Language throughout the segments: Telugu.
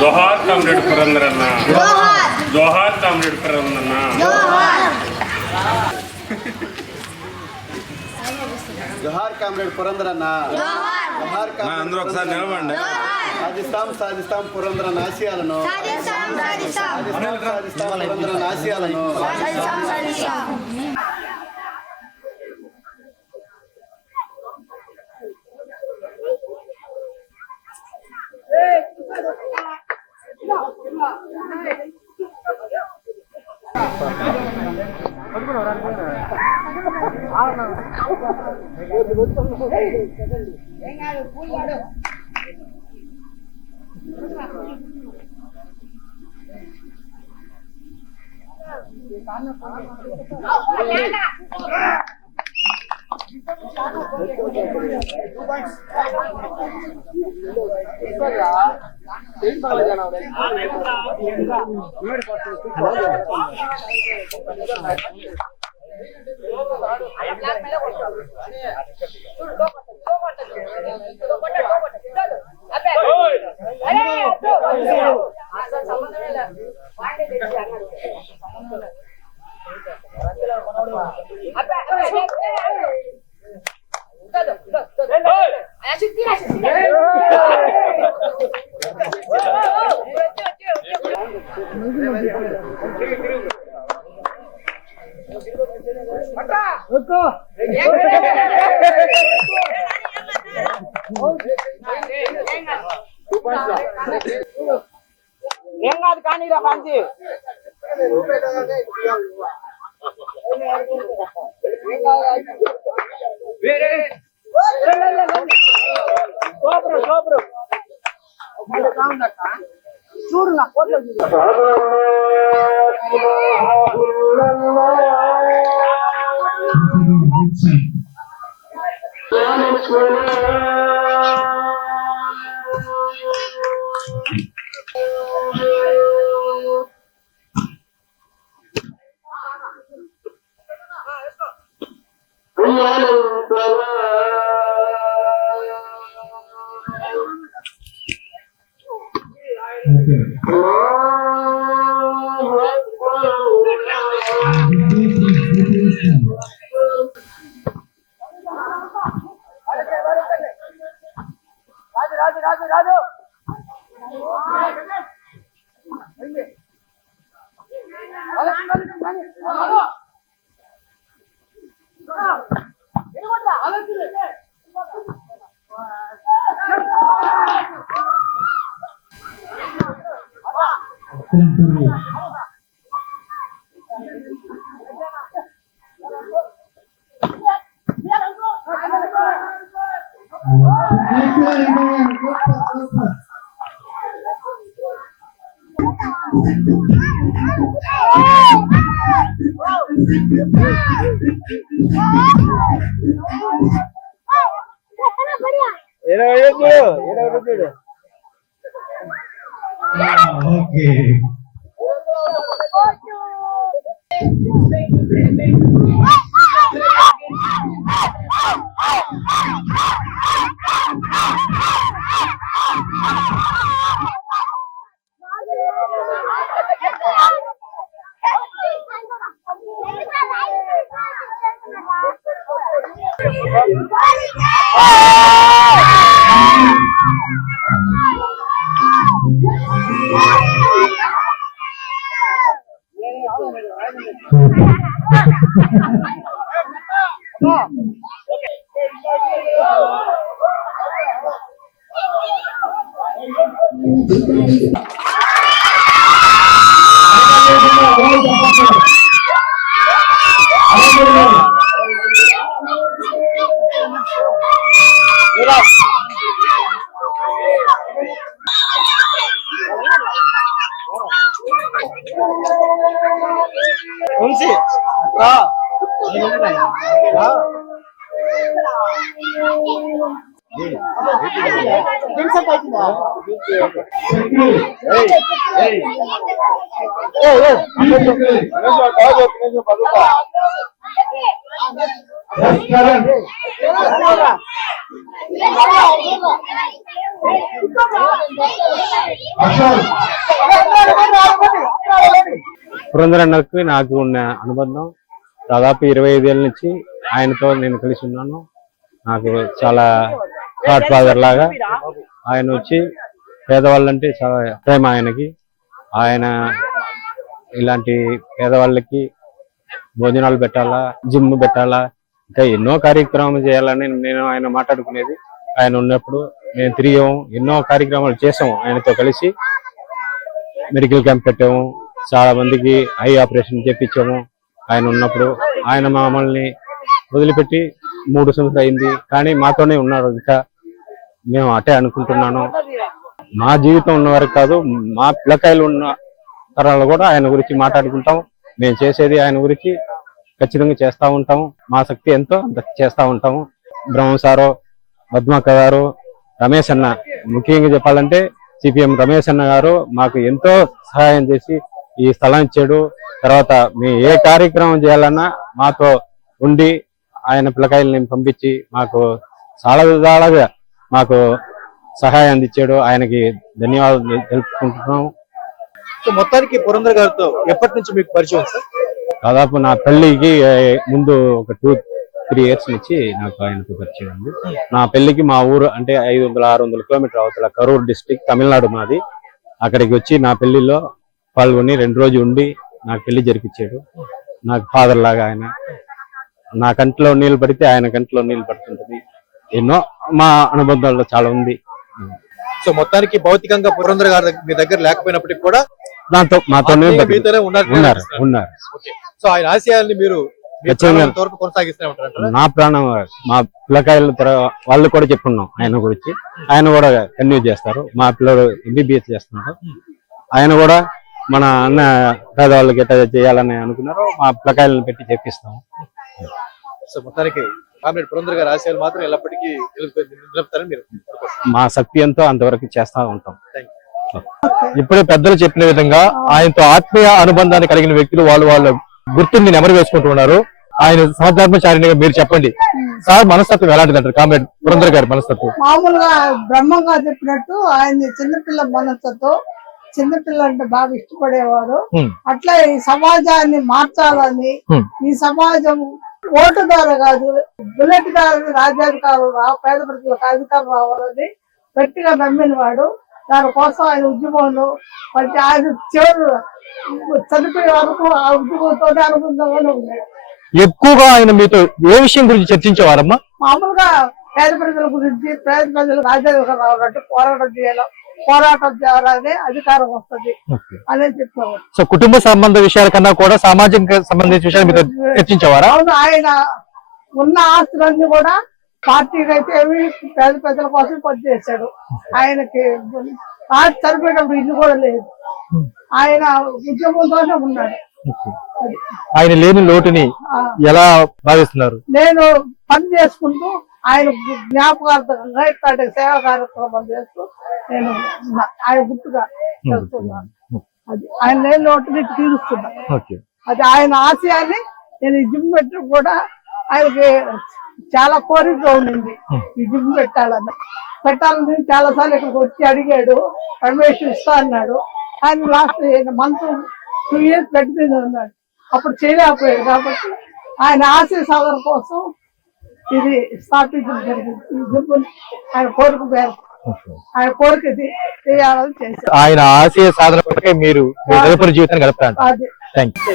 जोहार कामरेड पुरंदरन्ना, जोहार कामरेड पुरंदरन्ना, जोहार कामरेड पुरंदरन्ना, जोहार అందరూ ఒకసారి నిలబడండి. సాధిస్తాం పురందరన్న ఆశయాలను, సాధిస్తాం పురందరన్న ఆశయాలను. ఏం కాదు కానీ రా పంచి చూడు నా ఫోటో వంశీ రా పురంధరన్నకు నాకు ఉన్న అనుబంధం దాదాపు 25 ఏళ్ళ నుంచి ఆయనతో నేను కలిసి ఉన్నాను. నాకు చాలా గాడ్ ఫాదర్ లాగా ఆయన వచ్చి పేదవాళ్ళంటే చాలా ప్రేమ ఆయనకి. ఆయన ఇలాంటి పేదవాళ్ళకి భోజనాలు పెట్టాలా, జిమ్ పెట్టాలా, ఇంకా ఎన్నో కార్యక్రమాలు చేయాలని నేను ఆయన మాట్లాడుకునేది. ఆయన ఉన్నప్పుడు మేము తిరిగాము, ఎన్నో కార్యక్రమాలు చేసాము ఆయనతో కలిసి. మెడికల్ క్యాంప్ పెట్టాము, చాలా మందికి ఐ ఆపరేషన్ చేపించాము ఆయన ఉన్నప్పుడు. ఆయన మమ్మల్ని వదిలిపెట్టి 3 సంవత్సరాలు అయింది, కానీ మాతోనే ఉన్నారు. ఇంకా మేము అటే అనుకుంటున్నాను. మా జీవితం ఉన్న వరకు కాదు, మా పిల్లకాయలు ఉన్న తరాలు కూడా ఆయన గురించి మాట్లాడుకుంటాం. మేము చేసేది ఆయన గురించి ఖచ్చితంగా చేస్తూ ఉంటాము. మా శక్తి ఎంతో అంత చేస్తూ ఉంటాము. బ్రహ్మ సారు, పద్మక్క గారు, రమేష్ అన్న, ముఖ్యంగా చెప్పాలంటే సిపిఎం రమేష్ అన్న గారు మాకు ఎంతో సహాయం చేసి ఈ స్థలం ఇచ్చాడు. తర్వాత మేము ఏ కార్యక్రమం చేయాలన్నా మాతో ఉండి ఆయన పిల్లకాయల్ని పంపించి మాకు చాలా విధాలుగా మాకు సహాయం అందించాడు. ఆయనకి ధన్యవాదాలు తెలుపుకుంటున్నాము. మొత్తానికి పురంధర్ గారితో ఎప్పటి నుంచి మీకు పరిచయం సార్? దాదాపు నా పెళ్లికి ముందు ఒక 2-3 ఇయర్స్ నుంచి నాకు ఆయనతో పరిచయం ఉంది. నా పెళ్లికి మా ఊరు అంటే 500-600 కిలోమీటర్ అవతల కరూర్ డిస్ట్రిక్ట్, తమిళనాడు మాది. అక్కడికి వచ్చి నా పెళ్లిలో పాల్గొని 2 రోజులు ఉండి నాకు పెళ్లి జరిపించాడు. నాకు ఫాదర్ లాగా ఆయన. నా కంట్లో నీళ్లు పడితే ఆయన కంట్లో నీళ్లు పడుతుంటది. ఎన్నో మా అనుబంధాల్లో చాలా ఉంది. సో మొత్తానికి భౌతికంగా పురంధర్ గారి మీ దగ్గర లేకపోయినప్పటికీ కూడా మాతోనే ఉన్నారు. సో ఆయన ఆశయాల్ని మీరు కొనసాగిస్తూనే ఉంటారు. నా ప్రాణం మా పిల్లకాయల వాళ్ళు కూడా చెప్పుకున్నాం ఆయన గురించి. ఆయన కూడా కంటిన్యూ చేస్తారు. మా పిల్లలు ఎంబీబీఎస్ చేస్తున్నారు. ఆయన కూడా మన అన్న పేదవాళ్ళకి ఎట్లా చేయాలని అనుకున్నారు. మా పిల్లకాయలను పెట్టి చెప్పిస్తాము. సో మొత్తానికి కామ్రేడ్ పురంధర్ గారి ఆశయాలు మాత్రం ఎల్లప్పటికీ నిలుపుతారని మీరు మా శక్తి ఎంతో అంతవరకు చేస్తా ఉంటాం. ఇప్పుడే పెద్దలు చెప్పిన విధంగా ఆయనతో ఆత్మీయ అనుబంధాన్ని కలిగిన వ్యక్తులు వాళ్ళ గుర్తుని నెమరు వేసుకుంటూ ఉన్నారు. ఆయన సహధర్మచారినిగా మీరు చెప్పండి సార్, మనస్తత్వం ఎలాంటిది అంటారు? కామ్రేడ్ పురంధర్ గారి మనస్తత్వం మామూలుగా బ్రహ్మంగా చెప్పినట్టు ఆయన చిన్నపిల్ల మనస్తత్వం, చిన్నపిల్ల అంటే బాగా ఇష్టపడేవారు. అట్లా ఈ సమాజాన్ని మార్చాలని, ఈ సమాజం ఓటు ద్వారా కాదు, బుల్లెట్ ద్వారా రాజ్యాధికారులు పేద ప్రజలకు అధికారం రావాలని గట్టిగా నమ్మిన వాడు. దానికోసం ఆయన ఉద్యమంలో అంటే ఆయన చివరు చనిపోయే వరకు ఆ ఉద్యమంతోనే అనుబంధంగానే ఉన్నాడు. ఎక్కువగా ఆయన మీతో ఏ విషయం గురించి చర్చించేవారమ్మా? మామూలుగా పేద ప్రజల గురించి, పేద ప్రజలకు రాజ్యాధికారం రావాలంటే పోరాటం చేయాలి, పోరాటం చేయాలనే అధికారం వస్తుంది అనే చెప్పేవారు. సో కుటుంబ సంబంధ విషయాల కన్నా కూడా సామాజిక సంబంధించిన విషయాలు మీతో చర్చించేవారా? అవును, ఆయన ఉన్న ఆస్తులన్నీ కూడా పార్టీకి అయితే ఏమి పేద ప్రజల కోసం పనిచేశాడు. ఆయనకి చనిపోయినప్పుడు ఇల్లు కూడా లేదు. ఆయన ఉద్యమంతోనే ఉన్నాడు. ఆయన లేని లోటుని ఎలా భావిస్తున్నారు? నేను పని చేసుకుంటూ ఆయన జ్ఞాపకార్థంగా ఇట్లాంటి సేవా కార్యక్రమాలు చేస్తూ నేను ఆయన గుర్తుగా చేస్తున్నాను. అది ఆయన లేని లోటుని తీరుస్తున్నాను. అది ఆయన ఆశయాన్ని నేను ఈ జిమ్ పెట్టి కూడా ఆయనకి చాలా కోరిక ఉండింది. ఈ జిమ్ పెట్టాలని చాలా సార్లు ఇక్కడికి వచ్చి అడిగాడు. రమేష్ ఇస్తా అన్నాడు. ఆయన లాస్ట్ మంత్ 2 years బెడ్ మీద ఉన్నాడు. అప్పుడు చేయలేకపోయాడు. కాబట్టి ఆయన ఆశయ సాధన కోసం ఇది స్థాపించడం జరిగింది. ఈ జిమ్ ఆయన కోరిక మేరకు, ఆయన కోరిక ఇది చేయాలని చేశారు. ఆయన ఆశయ సాధన మీరు తదుపరి జీవితాన్ని గడపండి. Thank you.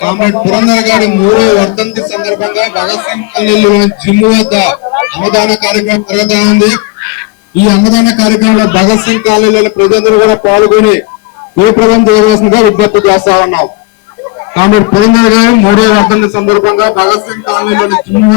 కామ్రేడ్ పురంధర్ గారి 3వ వర్ధంతి సందర్భంగా భగత్ సింగ్ కాలనీలోని జిమ్ వద్ద అన్నదాన కార్యక్రమం జరుగుతా ఉంది. ఈ అన్నదాన కార్యక్రమంలో భగత్ సింగ్ కాలనీలోని ప్రజలందరూ కూడా పాల్గొని జయప్రదం చేయవలసిందిగా విజ్ఞప్తి చేస్తా ఉన్నాం. కామ్రేడ్ పురంధర్ గారి 3వ వర్ధంతి సందర్భంగా భగత్ సింగ్ కాలనీలోని జిమ్